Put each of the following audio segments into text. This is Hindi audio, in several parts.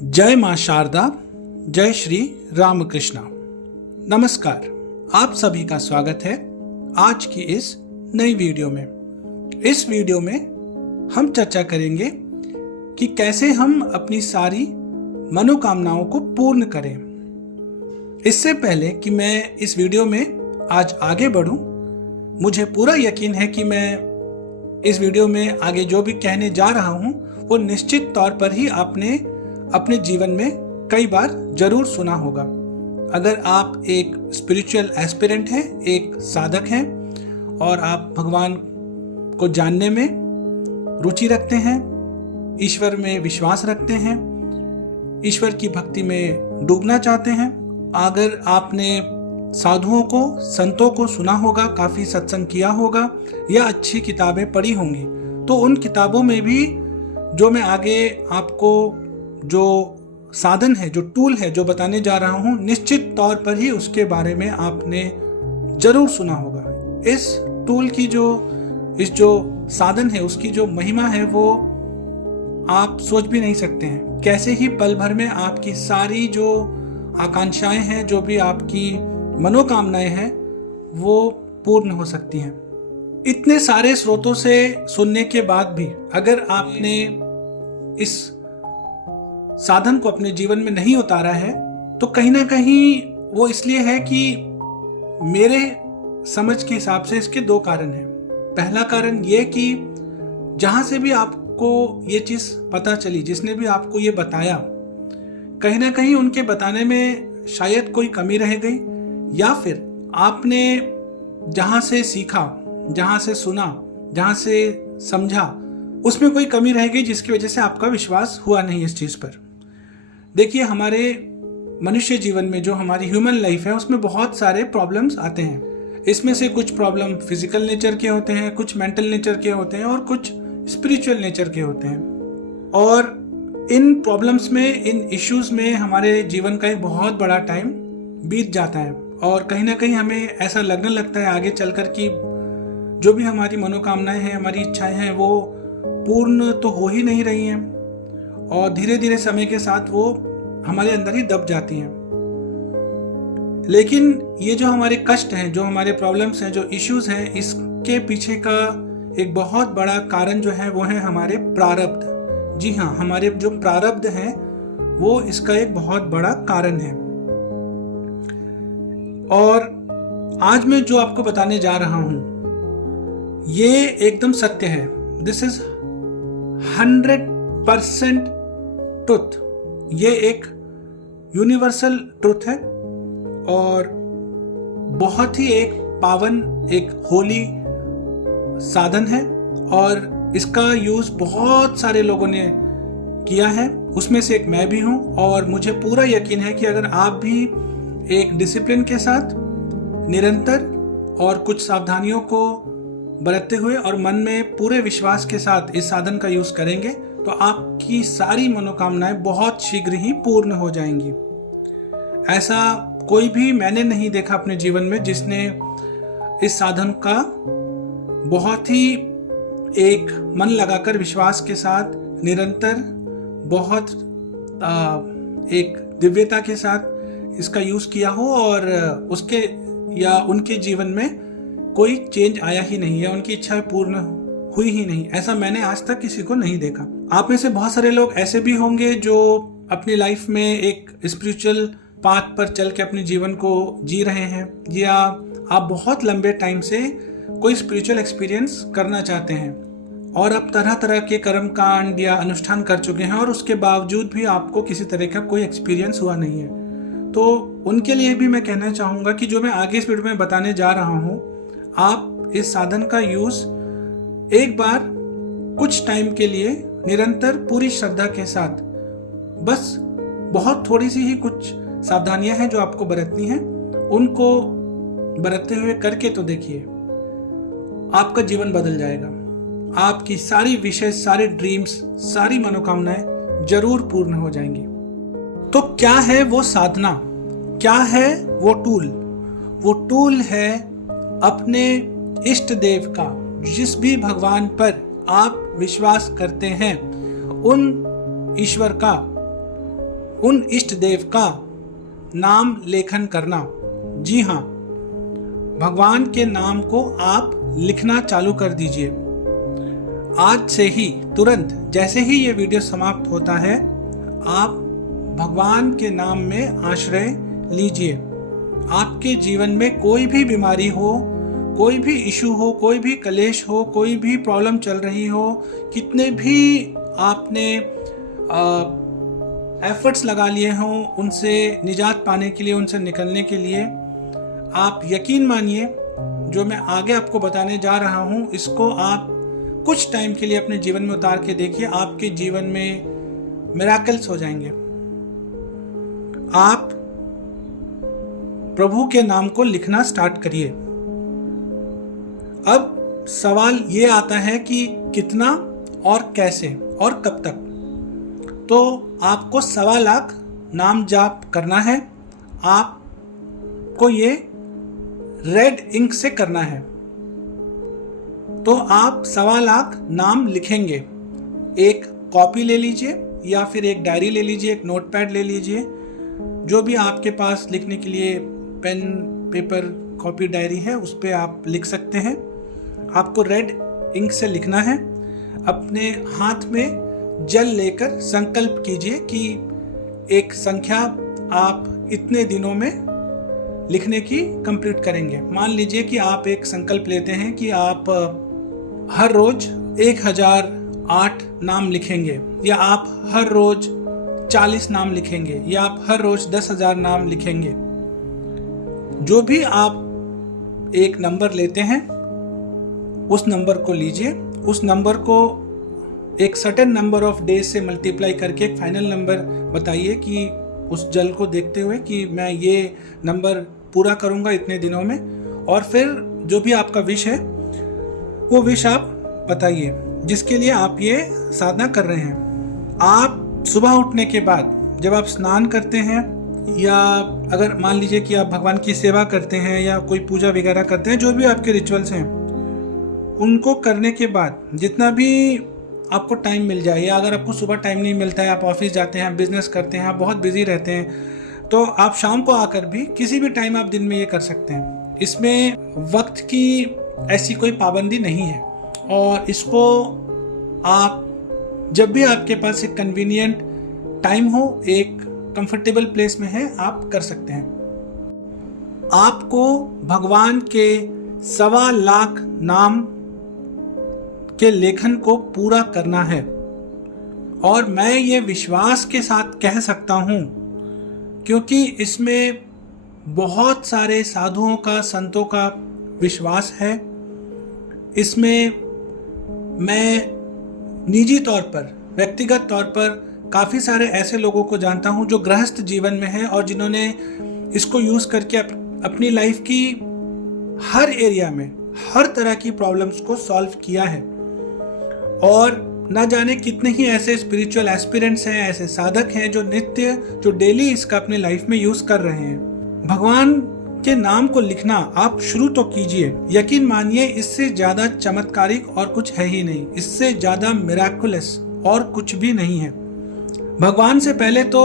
जय मां शारदा, जय श्री रामकृष्णा। नमस्कार, आप सभी का स्वागत है आज की इस नई वीडियो में। इस वीडियो में हम चर्चा करेंगे कि कैसे हम अपनी सारी मनोकामनाओं को पूर्ण करें। इससे पहले कि मैं इस वीडियो में आज आगे बढ़ूं, मुझे पूरा यकीन है कि मैं इस वीडियो में आगे जो भी कहने जा रहा हूं वो निश्चित तौर पर ही आपने अपने जीवन में कई बार जरूर सुना होगा। अगर आप एक स्पिरिचुअल एस्पिरेंट हैं, एक साधक हैं और आप भगवान को जानने में रुचि रखते हैं, ईश्वर में विश्वास रखते हैं, ईश्वर की भक्ति में डूबना चाहते हैं, अगर आपने साधुओं को, संतों को सुना होगा, काफ़ी सत्संग किया होगा या अच्छी किताबें पढ़ी होंगी, तो उन किताबों में भी जो मैं आगे आपको जो साधन है, जो टूल है, जो बताने जा रहा हूं, निश्चित तौर पर ही उसके बारे में आपने जरूर सुना होगा। इस टूल की इस जो साधन है, उसकी जो महिमा है, वो आप सोच भी नहीं सकते हैं। कैसे ही पल भर में आपकी सारी जो आकांक्षाएं हैं, जो भी आपकी मनोकामनाएं हैं, वो पूर्ण हो सकती हैं। इतने सारे स्रोतों से सुनने के बाद भी अगर आपने इस साधन को अपने जीवन में नहीं उतारा है, तो कहीं ना कहीं वो इसलिए है कि मेरे समझ के हिसाब से इसके दो कारण हैं। पहला कारण ये कि जहां से भी आपको ये चीज पता चली, जिसने भी आपको ये बताया, कहीं ना कहीं उनके बताने में शायद कोई कमी रह गई, या फिर आपने जहां से सीखा, जहां से सुना, जहां से समझा, उसमें कोई कमी रह गई जिसकी वजह से आपका विश्वास हुआ नहीं इस चीज पर। देखिए, हमारे मनुष्य जीवन में जो हमारी ह्यूमन लाइफ है, उसमें बहुत सारे प्रॉब्लम्स आते हैं। इसमें से कुछ प्रॉब्लम फिजिकल नेचर के होते हैं, कुछ मेंटल नेचर के होते हैं और कुछ स्पिरिचुअल नेचर के होते हैं। और इन प्रॉब्लम्स में, इन इश्यूज में हमारे जीवन का एक बहुत बड़ा टाइम बीत जाता है और कहीं ना कहीं हमें ऐसा लगने लगता है आगे चलकर कि जो भी हमारी मनोकामनाएं हैं, हमारी इच्छाएं हैं, वो पूर्ण तो हो ही नहीं रही हैं और धीरे धीरे समय के साथ वो हमारे अंदर ही दब जाती हैं। लेकिन ये जो हमारे कष्ट हैं, जो हमारे प्रॉब्लम्स हैं, जो इश्यूज हैं, इसके पीछे का एक बहुत बड़ा कारण जो है वो है हमारे प्रारब्ध। जी हाँ, हमारे जो प्रारब्ध हैं वो इसका एक बहुत बड़ा कारण है। और आज मैं जो आपको बताने जा रहा हूं ये एकदम सत्य है। This is 100% truth. ये एक यूनिवर्सल ट्रुथ है और बहुत ही एक पावन, एक होली साधन है और इसका यूज बहुत सारे लोगों ने किया है। उसमें से एक मैं भी हूं और मुझे पूरा यकीन है कि अगर आप भी एक डिसिप्लिन के साथ निरंतर और कुछ सावधानियों को बरतते हुए और मन में पूरे विश्वास के साथ इस साधन का यूज करेंगे तो आपकी सारी मनोकामनाएं बहुत शीघ्र ही पूर्ण हो जाएंगी। ऐसा कोई भी मैंने नहीं देखा अपने जीवन में जिसने इस साधन का बहुत ही एक मन लगाकर, विश्वास के साथ, निरंतर, बहुत एक दिव्यता के साथ इसका यूज किया हो और उसके या उनके जीवन में कोई चेंज आया ही नहीं या उनकी इच्छा पूर्ण हुई ही नहीं। ऐसा मैंने आज तक किसी को नहीं देखा। आप में से बहुत सारे लोग ऐसे भी होंगे जो अपनी लाइफ में एक स्पिरिचुअल पाथ पर चल के अपने जीवन को जी रहे हैं, या आप बहुत लंबे टाइम से कोई स्पिरिचुअल एक्सपीरियंस करना चाहते हैं और आप तरह तरह के कर्म कांड या अनुष्ठान कर चुके हैं और उसके बावजूद भी आपको किसी तरह का कोई एक्सपीरियंस हुआ नहीं है। तो उनके लिए भी मैं कहना चाहूँगा कि जो मैं आगे इस वीडियो में बताने जा रहा हूँ, आप इस साधन का यूज एक बार कुछ टाइम के लिए निरंतर पूरी श्रद्धा के साथ, बस बहुत थोड़ी सी ही कुछ सावधानियां हैं जो आपको बरतनी हैं, उनको बरतते हुए करके तो देखिए, आपका जीवन बदल जाएगा। आपकी सारी विशेष, सारे ड्रीम्स, सारी मनोकामनाएं जरूर पूर्ण हो जाएंगी। तो क्या है वो साधना, क्या है वो टूल? वो टूल है अपने इष्ट देव का, जिस भी भगवान पर आप विश्वास करते हैं, उन ईश्वर का उन इष्ट देव का नाम लेखन करना। जी हाँ, भगवान के नाम को आप लिखना चालू कर दीजिए। आज से ही, तुरंत जैसे ही ये वीडियो समाप्त होता है, आप भगवान के नाम में आश्रय लीजिए। आपके जीवन में कोई भी बीमारी हो, कोई भी इशू हो, कोई भी कलेश हो, कोई भी प्रॉब्लम चल रही हो, कितने भी आपने एफर्ट्स लगा लिए हों उनसे निजात पाने के लिए, उनसे निकलने के लिए, आप यकीन मानिए जो मैं आगे आपको बताने जा रहा हूं, इसको आप कुछ टाइम के लिए अपने जीवन में उतार के देखिए। आपके जीवन में मिराकल्स हो जाएंगे। आप प्रभु के नाम को लिखना स्टार्ट करिए। अब सवाल ये आता है कि कितना और कैसे और कब तक। तो आपको 1.25 लाख नाम जाप करना है। आपको ये रेड इंक से करना है। तो आप 1.25 लाख नाम लिखेंगे। एक कॉपी ले लीजिए या फिर एक डायरी ले लीजिए, एक नोटपैड ले लीजिए, जो भी आपके पास लिखने के लिए पेन, पेपर, कॉपी, डायरी है, उस पर आप लिख सकते हैं। आपको रेड इंक से लिखना है। अपने हाथ में जल लेकर संकल्प कीजिए कि एक संख्या आप इतने दिनों में लिखने की कंप्लीट करेंगे। मान लीजिए कि आप एक संकल्प लेते हैं कि आप हर रोज 1008 नाम लिखेंगे, या आप हर रोज 40 नाम लिखेंगे, या आप हर रोज 10,000 नाम लिखेंगे। जो भी आप एक नंबर लेते हैं, उस नंबर को लीजिए। उस नंबर को एक सर्टेन नंबर ऑफ डेज से मल्टीप्लाई करके एक फाइनल नंबर बताइए कि उस जल को देखते हुए कि मैं ये नंबर पूरा करूंगा इतने दिनों में। और फिर जो भी आपका विश है वो विश आप बताइए जिसके लिए आप ये साधना कर रहे हैं। आप सुबह उठने के बाद जब आप स्नान करते हैं, या अगर मान लीजिए कि आप भगवान की सेवा करते हैं या कोई पूजा वगैरह करते हैं, जो भी आपके रिचुअल्स हैं, उनको करने के बाद जितना भी आपको टाइम मिल जाए, या अगर आपको सुबह टाइम नहीं मिलता है, आप ऑफिस जाते हैं, आप बिजनेस करते हैं, आप बहुत बिजी रहते हैं, तो आप शाम को आकर भी किसी भी टाइम आप दिन में ये कर सकते हैं। इसमें वक्त की ऐसी कोई पाबंदी नहीं है, और इसको आप जब भी आपके पास एक कन्वीनियंट टाइम हो, एक कंफर्टेबल प्लेस में है, आप कर सकते हैं। आपको भगवान के 1.25 लाख नाम के लेखन को पूरा करना है। और मैं ये विश्वास के साथ कह सकता हूँ, क्योंकि इसमें बहुत सारे साधुओं का, संतों का विश्वास है। इसमें मैं निजी तौर पर, व्यक्तिगत तौर पर काफ़ी सारे ऐसे लोगों को जानता हूँ जो गृहस्थ जीवन में हैं और जिन्होंने इसको यूज़ करके अपनी लाइफ की हर एरिया में हर तरह की प्रॉब्लम्स को सॉल्व किया है। और ना जाने कितने ही ऐसे स्पिरिचुअल एस्पिरेंट्स हैं, ऐसे साधक हैं जो डेली इसका अपने लाइफ में यूज़ कर रहे हैं। भगवान के नाम को लिखना आप शुरू तो कीजिए। यकीन मानिए, इससे ज़्यादा चमत्कारिक और कुछ है ही नहीं, इससे ज़्यादा मिराकुलस और कुछ भी नहीं है। भगवान से पहले तो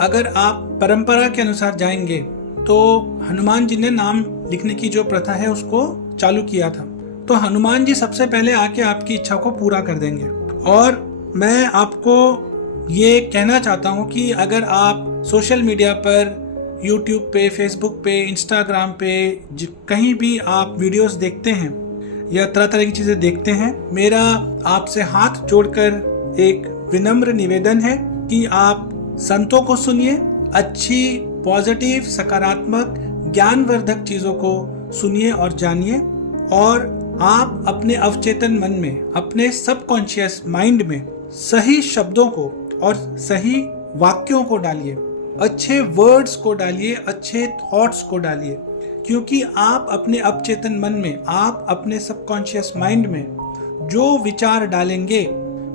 अगर आप परंपरा के अनुसार जाएंगे तो हनुमान जी ने नाम लिखने की जो प्रथा है उसको चालू किया था। तो हनुमान जी सबसे पहले आके आपकी इच्छा को पूरा कर देंगे। और मैं आपको ये कहना चाहता हूँ कि अगर आप सोशल मीडिया पर, यूट्यूब पे, फेसबुक पे, इंस्टाग्राम पे कहीं भी आप वीडियोस देखते हैं या तरह तरह की चीज़ें देखते हैं, मेरा आपसे हाथ जोड़कर एक विनम्र निवेदन है कि आप संतों को सुनिए, अच्छी, पॉजिटिव, सकारात्मक, ज्ञानवर्धक चीज़ों को सुनिए और जानिए। और आप अपने अवचेतन मन में, अपने सबकॉन्शियस माइंड में सही शब्दों को और सही वाक्यों को डालिए, अच्छे वर्ड्स को डालिए, अच्छे थॉट्स को डालिए। क्योंकि आप अपने अवचेतन मन में, आप अपने सबकॉन्शियस माइंड में जो विचार डालेंगे,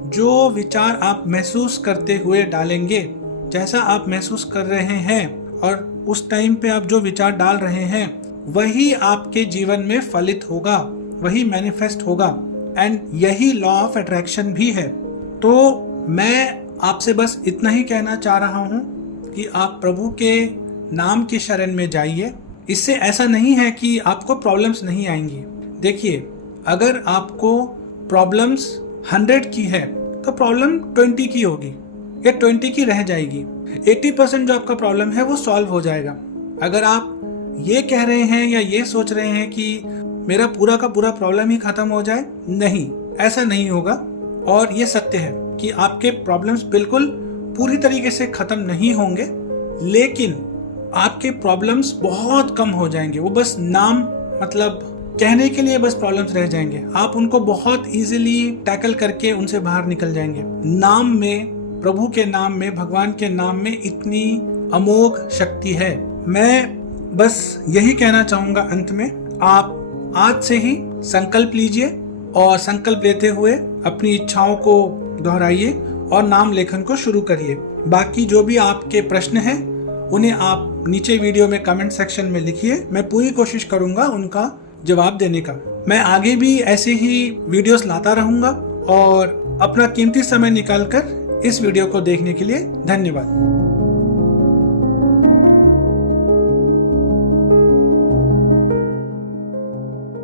जो विचार आप महसूस करते हुए डालेंगे, जैसा आप महसूस कर रहे हैं और उस टाइम पे आप जो विचार डाल रहे हैं, वही आपके जीवन में फलित होगा, वही मैनिफेस्ट होगा। एंड यही लॉ ऑफ अट्रैक्शन भी है। तो मैं आपसे बस इतना ही कहना चाह रहा हूँ कि आप प्रभु के नाम की शरण में जाइए। इससे ऐसा नहीं है कि आपको प्रॉब्लम्स नहीं आएंगी। देखिए, अगर आपको प्रॉब्लम्स 100 की है तो प्रॉब्लम 20 की होगी या 20 की रह जाएगी। 80% जो आपका प्रॉब्लम है वो सॉल्व हो जाएगा। अगर आप ये कह रहे हैं या ये सोच रहे हैं कि मेरा पूरा का पूरा प्रॉब्लम ही खत्म हो जाए, नहीं, ऐसा नहीं होगा। और ये सत्य है कि आपके प्रॉब्लम्स बिल्कुल पूरी तरीके से खत्म नहीं होंगे, लेकिन आपके प्रॉब्लम्स बहुत कम हो जाएंगे। वो बस नाम, मतलब कहने के लिए बस प्रॉब्लम्स रह जाएंगे। आप उनको बहुत इजीली टैकल करके उनसे बाहर निकल जाएंगे। नाम में, प्रभु के नाम में, भगवान के नाम में इतनी अमोघ शक्ति है। मैं बस यही कहना चाहूंगा अंत में, आप आज से ही संकल्प लीजिए और संकल्प लेते हुए अपनी इच्छाओं को दोहराइए और नाम लेखन को शुरू करिए। बाकी जो भी आपके प्रश्न हैं उन्हें आप नीचे वीडियो में कमेंट सेक्शन में लिखिए। मैं पूरी कोशिश करूंगा उनका जवाब देने का। मैं आगे भी ऐसे ही वीडियोस लाता रहूंगा और अपना कीमती समय निकालकर इस वीडियो को देखने के लिए धन्यवाद।